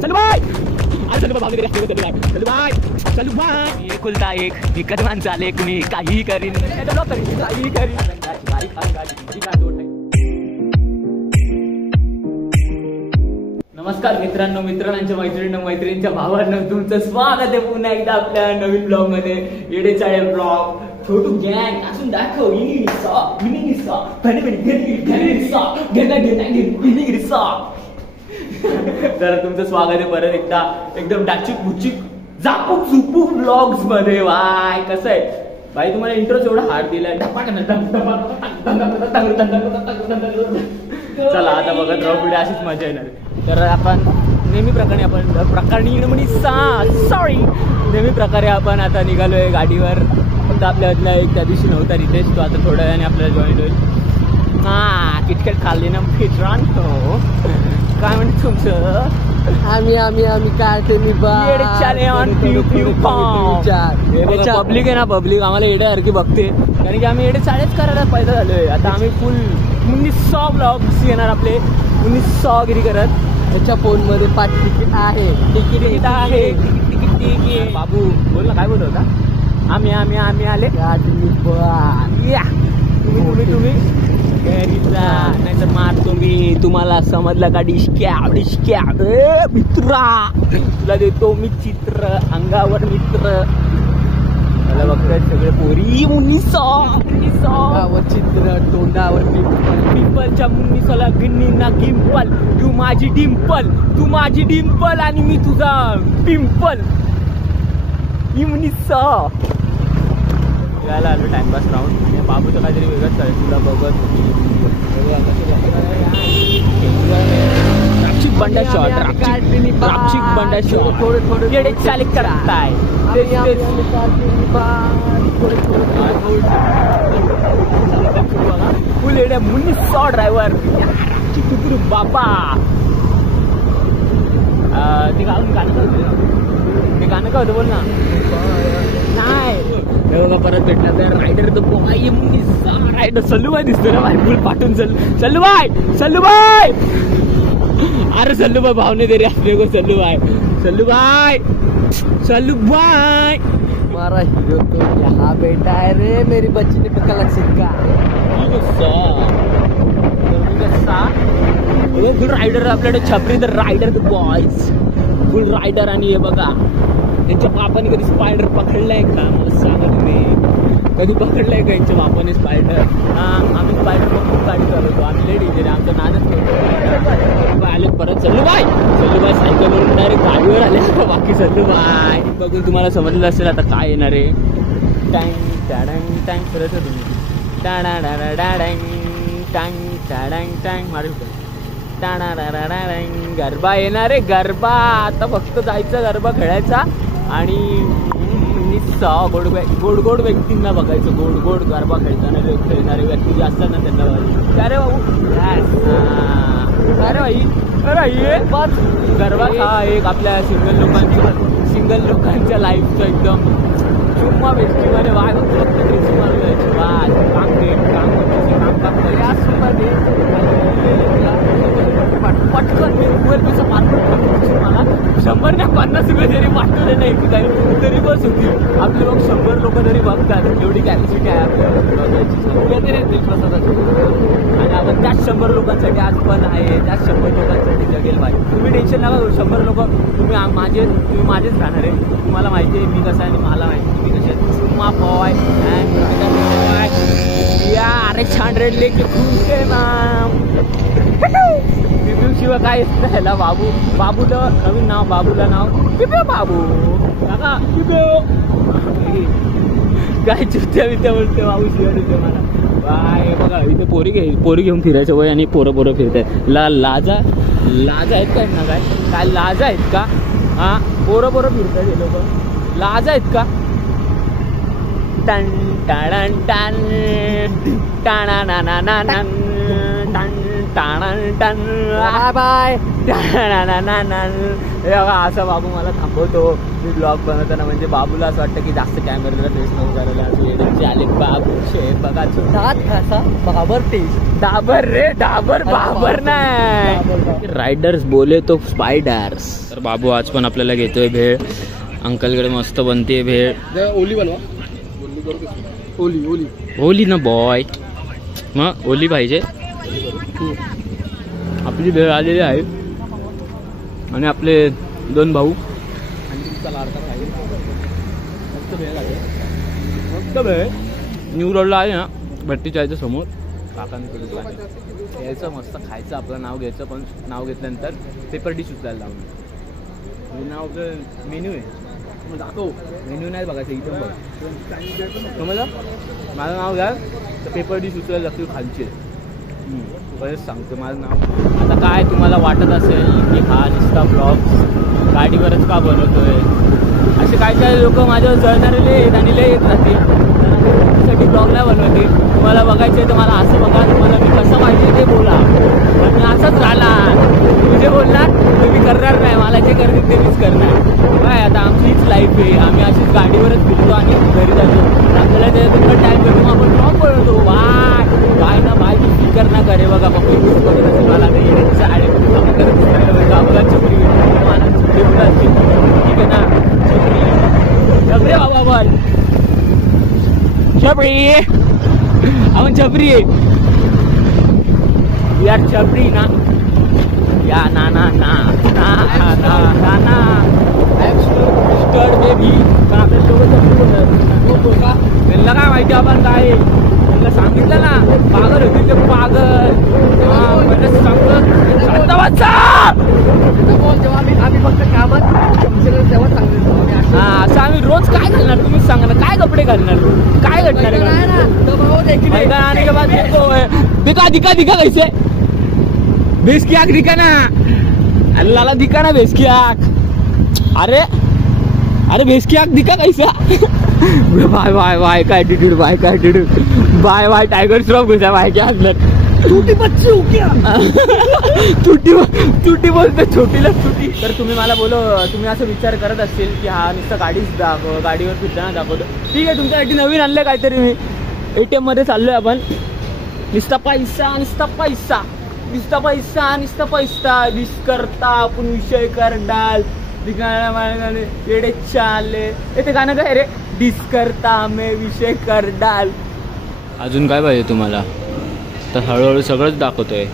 चल बाय चल भाग रे चल बाय चल बाय एकुलता एक विकतवान झाले कुणी काही करीन काही करीन. नमस्कार मित्रांनो, मित्रांच्या मैत्रिणींच्या भावांनो, तुमचं स्वागत आहे पुन्हा एकदा आपल्या नवीन ब्लॉग मध्ये. येडेचाळे ब्लॉग छोटू गँग असून दाखव तर तुमचं स्वागत आहे परत एकदा एकदम डाचिक बुचिक झापूक झुपूक ब्लॉग्स मध्ये. वाय कसं आहे भाई, तुम्हाला इंट्रो एवढा हार्ड दिलाय. चला आता बघत राहू, पुढे अशीच मजा येणार. तर आपण नेहमी प्रकारे आपण आता निघालोय गाडीवर. फक्त आपल्यातला एक त्या दिवशी नव्हता रितेश, तो आता थोड्या वेळाने आपल्याला जॉईन होईल. किटकॅट खाल्ली ना मित्रांनो. काय म्हणते तुमचं? आम्ही काय ते पब्लिक आहे ना, पब्लिक आम्हाला येड्यासारखी बघते, कारण की आम्ही येडे चाळेच करायला पैदा झालोय. आता आम्ही फुल 1900 ब्लॉग्स येणार आपले, 1900 गिरी करत. त्याच्या फोन मध्ये पाच तिकीट आहे. तिकीट आहे. बाबू बोल ना, काय बोलत होता? आम्ही आले. तुम्ही नाही तर मार तुम्ही. तुम्हाला समजलं का? डिशक्या मित्रा, तुला देतो मी चित्र अंगावर मित्र. मला बघताय सगळे पोरी. 1900 चित्र तोंडावर पिंपलच्या 1900ला गिन्नींना गिंपल. तू माझी डिंपल आणि मी तुझा पिंपल. 1900 यायला आलो टाइमपास राहून. बाबूचं काहीतरी वेगळंच चालेल. तुला बघत रापचिक बंडा शॉट थोडे येडे चाले करताय. फुल येड्या 1900 ड्रायव्हर चिकुकुरु बाबा. ते गाणं का होतं बोल ना. नाही बघा परत भेटला तर रायडर तो रायडर सल्लूबाई दिसतो ना बाय. फुल पाठवून सल्लूबाई. अरे सल्लूबाई भावने दे रे अपने को. सल्लूबाई हमारा हीरो तो यहाँ बैठा है रे. मेरी बच्ची ने पकड़ा सिक्का. फुल रायडर आपल्याकडे छपरी तर rider the boys full rider. आणि हे बघा त्यांच्या बापाने कधी स्पायडर पकडलाय का? मला सांगा तुम्ही, कधी पकडलाय का यांच्या बापाने स्पायडर? आम्ही स्पायडर खूप गाडी चालवतो. आम्ही लेडी दिले, आमचं नादच ठेवतो. आले परत सल्लूबाई सायकलवरून डायरेक्ट गाडीवर आले. बाकी सल्लूबाई बघून तुम्हाला समजलं असेल आता काय येणार आहे. टँग करत तुम्ही गरबा येणार आहे. गरबा आता फक्त जायचा, गरबा खेळायचा आणि गोड व्यक्तींना बघायचं. गोड गरबा खेळणारे व्यक्ती जे असतात ना त्यांना बघायचं. अरे भाई गरबा हा एक आपल्या सिंगल लोकांच्या लाईफचं एकदम चुम्मा व्यक्तीमध्ये वाय पटकन पैसा मला 100 ना 50 रुपये जरी पाठवले नाही की काही तरी बस होती. आपले लोक 100 लोक तरी बघतात. एवढी कॅपॅसिटी आहे आपल्या. आणि आपण त्याच 100 लोकांसाठी आज पण आहे. त्याच 100 लोकांसाठी जगेल भाई. तुम्ही टेन्शन नका करू. 100 लोक तुम्ही माझेच राहणार आहे. तुम्हाला माहिती आहे मी कसं आहे आणि मला माहिती तुम्ही कसे. चुम्मा पॉय अरे छान रेडले की खूप आहे शिवाय काय ह्याला बाबूचं नवीन नाव. बाबूला नाव बाबू काका काय चुत्या बित्या बोलते बाबू. शिवाय देते मला बाय. बघा इथे पोरी घेऊन फिरायचं वय आणि पोरं फिरतायत. लाजा आहेत काय ना? काय लाजा आहेत का? हा पोरं फिरतात हे लोक. लाजा आहेत का? टन टाणन टन टाणा ना टाणन टन बाय बाय. हे बघा असा बाबू मला थांबवतो मी ब्लॉग बनवताना. म्हणजे बाबूला असं वाटतं की जास्त कॅमेऱ्याला फेस नको करायला. तू आले बाबूचे बघा दात घासा बाबर टेस्ट. डाबर रे डाबर बाबर नाही. रायडर्स बोले तो स्पायडर्स. तर बाबू आज पण आपल्याला घेतोय भेळ. अंकलकडे मस्त बनते भेळ. ओली बनवा. ओली ओली ओली ना बॉय. मग ओली पाहिजे. आपली भेळ आलेली आहे आणि आपले 2 भाऊ मस्त भेळ न्यू रोडला आहे ना भट्टीच्या समोर काकांकडे दुकान आहे. यायचं मस्त खायचं आपलं नाव घ्यायचं. पण नाव घेतल्यानंतर पेपर डिश उचलायला लावून नाव मेन्यू आहे. दाखव मेन्यू नाही बघायचं इथं बघ समजलं. माझं नाव घ्या तर पेपर डिश उचलायला लागतील खालचे. बरेच सांगतो माझं नाव. आता काय तुम्हाला वाटत असेल की हा नुसता ब्लॉग गाडीवरच का बनवतोय. असे काय काय लोक माझ्यावर जळणारे लय आहेत आणि लय येत राहतील. त्यासाठी ब्लॉग नाही बनवते. तुम्हाला बघायचं आहे तर मला असं बघा. तुम्हाला मी कसं पाहिजे ते बोला. पण मी असंच राहणार. तुम्ही जे बोलणार ते मी करणार नाही. मला जे करतील ते मीच करणार. काय आता आमची हीच लाईफ आहे. आम्ही अशीच गाडीवरच फिरतो आणि घरी जातो. आपल्याला त्याच्यात टाईम भेटून आपण ब्लॉग बनवतो. बाय ना बाय तू स्पीकर ना करे बघा पप्पा बघत असेल मला आता येण्याची आळे करत आपला छपरी मला छपरी बोलायची ठीक आहे ना. छपरी बाबा पण छपरी आपण छपरी आहे. यार छपरी ना या ना ना ना ना ना ना ना मिस्टर बेबी पण आपल्या सोबत छपरी का त्यांना काय माहिती आपण काय त्यांना सांगितलं ना पागल होती ते पागल. असं आम्ही रोज काय घालणार तुम्हीच सांगा ना. काय कपडे घालणार काय घटणार दिखा दिखा दिखा कैसे भेस की आग दिखा ना. अल्लाला दिखा ना भेस की आग. अरे अरे भेस की आग दिखा कैसा. बाय बाय बाय काय टिट्यूड बाय काय टिट्यूड बाय बाय टायगर श्रॉफ घुसा बाय क्या अंदर टूटी बच्ची हो क्या. तुटी बोलते छोटीला तुटी. तर तुम्ही मला बोलो तुम्ही असं विचार करत असतील की हा नुसतं गाडीवर फिरताना दाखवतो. ठीक आहे तुमच्यासाठी नवीन आणलं काहीतरी. मी ATM मध्ये चाललोय आपण. नुसता पैसा नुसता पैसा नुसता पैसा नुसता पैसा विश करता आपण विषय करडाल येडे चालले. ते गाणं काय रे डिस करता मे विषय करडाल. अजून काय पाहिजे तुम्हाला. तर हळूहळू सगळंच दाखवतोय.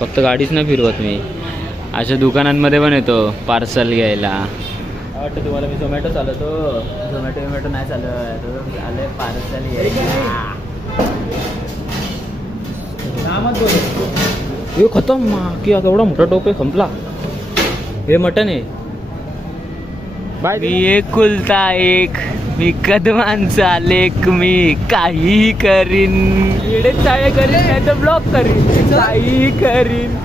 फक्त गाडीच नाही फिरवत मी. अशा दुकानांमध्ये पण येतो पार्सल घ्यायला. वाटतं तुम्हाला मी झोमॅटो चालवतो. झोमॅटो नाही चालवत आले पार्सल घ्यायला. हे खतम की आता एवढा मोठा टोप आहे संपला. हे मटन आहे. बाय मी एक कुलता एक मी कदमांचा लेक मी काही करीन. येडे चाळे करीन नाही तर ब्लॉक करीन काही करीन.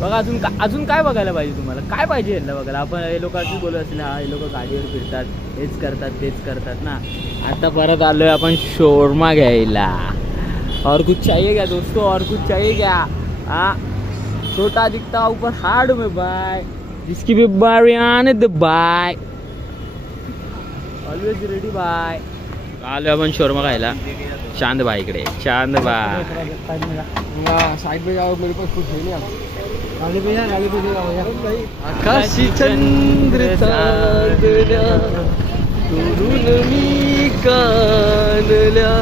बघा अजून काय बघायला पाहिजे तुम्हाला. काय पाहिजे यांना बघायला. आपण हे लोकांशी बोलत असेल हा हे लोक गाडीवर फिरतात हेच करतात तेच करतात ना. आता परत आलोय आपण शोरमा घ्यायला. और कुछ चाहिए क्या दोस्तों और कुछ चाहिए क्या. हाँ छोटा दिखता है ऊपर हार्ड में बाय जिसकी भी बारी आने दे बाय ऑलवेज रेडी बाय. आलो आपण शोरमा खायला चांद बाय इकडे. चांद बाय साइड पे जाओ मेरे पास कुछ है नहीं. गाड़ी पे जाओ आकाशी चंद्र चांदण्या दुरून मी कानल्या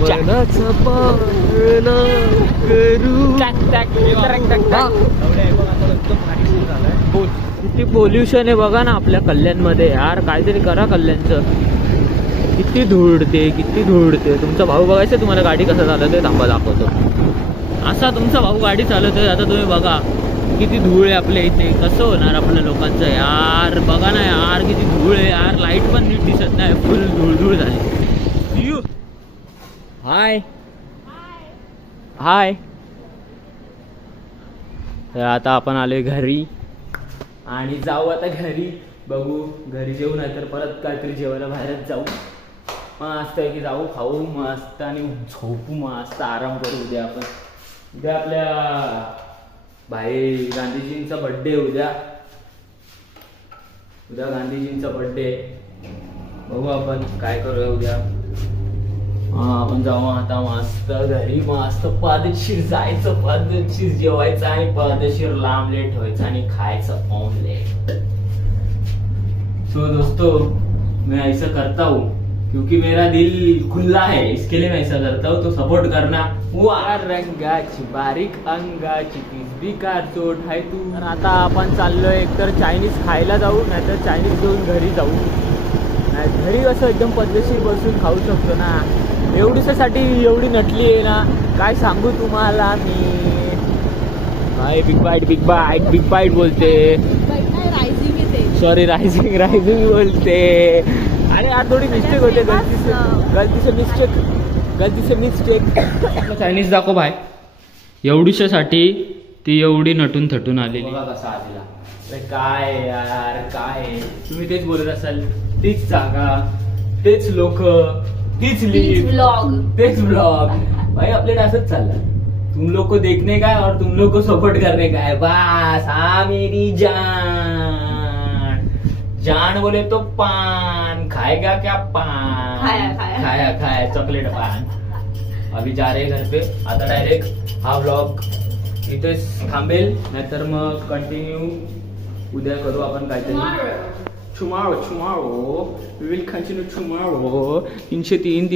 मनाचा पाळणा करू. किती पोल्युशन आहे बघा ना आपल्या कल्याणमध्ये. यार काहीतरी करा कल्याणचं. किती धूळते किती धूळते. तुमचा भाऊ बघायचं तुम्हाला गाडी कसं चालवतोय. थांबा दाखवतो. असा तुमचा भाऊ गाडी चालवतोय. आता तुम्ही बघा किती धूळ आहे आपल्या इथे. कसं होणार आपल्या लोकांचं यार. बघा ना यार किती धूळ आहे यार. लाईट पण नीट दिसत नाही. फुल धूळ झाली. हाय हाय. आता आपण आलोय घरी आणि जाऊ आता घरी. बघू घरी जेवू नाही तर परत काहीतरी जेवायला बाहेरच जाऊ. मस्त आहे की जाऊ खाऊ मस्त आणि झोपू मस्त आराम करू उद्या आपण. उद्या आपल्या भाई गांधीजींचा बर्थडे उद्या गांधीजींचा बर्थडे. बघू आपण काय करूया उद्या. आपण जाऊ आता मस्त घरी, मस्त पद्धतशीर जायचं, पद्धतशीर जेवायचं आणि पद्धतशीर लामलेट व्हायचं आणि खायचं ऑमलेट. सो दोस्तों मैं ऐसा करता हूँ क्योंकि मेरा दिल खुला है, इसके लिए मैं ऐसा करता हूँ. तो सपोर्ट करना. रंगाची बारीक अंगाची तीसरी कारचोट आहे तू. तर आता आपण चाललोय एकतर चायनीज खायला जाऊ, नाहीतर चायनीज घेऊन घरी जाऊ. नाही घरी असं एकदम पद्धतशीर बसून खाऊ शकतो ना. एवढीसाठी एवढी नटली आहे ना, काय सांगू तुम्हाला मी. काय बिग बाईट बोलते. सॉरी रायझिंग बोलते. अरे यार थोडी मिस्टेक होते, गलती से मिस्टेक. चायनीज दाखव भाई. एवढीशासाठी ती एवढी नटून थटून आलेली. बघा कसा आलेला. काय यार काय, तुम्ही तेच बोलत असाल. तीच जागा, तेच लोक, तीच ब्लॉग. भाई आपल्याकडे असंच चाललं. तुम लोग को देखने का है और तुम लोग को सपोर्ट करने का है बस. हाँ मेरी जान बोले तो पान खाएगा क्या. पान खाया चॉकलेट पान. अभी जा रहे घर पे. आता डायरेक्ट हा व्लॉग इथेच थांबेल, नाहीतर मग कंटिन्यू उद्या करू आपण काहीतरी. tomorrow we will continue tomorrow. 303